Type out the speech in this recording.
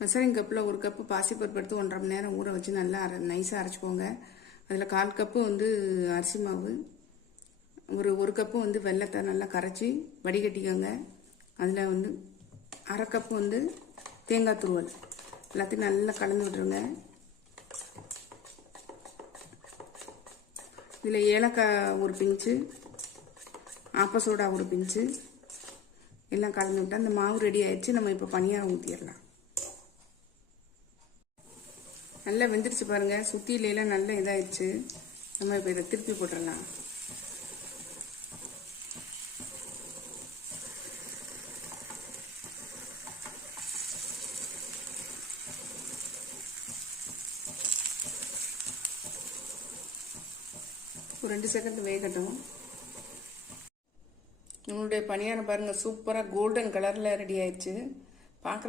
Measuring கப்பில் ஒரு cup பாசிப்பருப்பு எடுத்து 1.5 மணி நேரம் ஊற வச்சு நல்லா நைஸாக அரைச்சிக்கோங்க. அதில் 1/4 கப்பு அரிசி மாவு, ஒரு கப்பு வெல்லத்தை நல்லா கரைச்சி வடிகட்டிக்கோங்க. அதில் 1/2 கப்பு தேங்காய் துருவல் எல்லாத்தையும் நல்லா கலந்து விட்டுருங்க. இதில் ஏலக்காய் ஒரு பிஞ்சு, ஆப்ப சோடா ஒரு பிஞ்சு எல்லாம் கலந்து விட்டால் அந்த மாவு ரெடி ஆயிடுச்சு. நம்ம இப்போ பணியாரம் ஊற்றிடலாம். நல்லா வெந்துருச்சு பாருங்கள். சுத்தியிலாம் நல்லா இதாகிடுச்சு. நம்ம இப்போ இதை திருப்பி போட்டுடலாம். ஒரு 2 செகண்ட் வேகட்டும். நம்மளுடைய பணியாரம் பாருங்கள், சூப்பராக கோல்டன் கலரில் ரெடி ஆயிடுச்சு. பார்க்குறது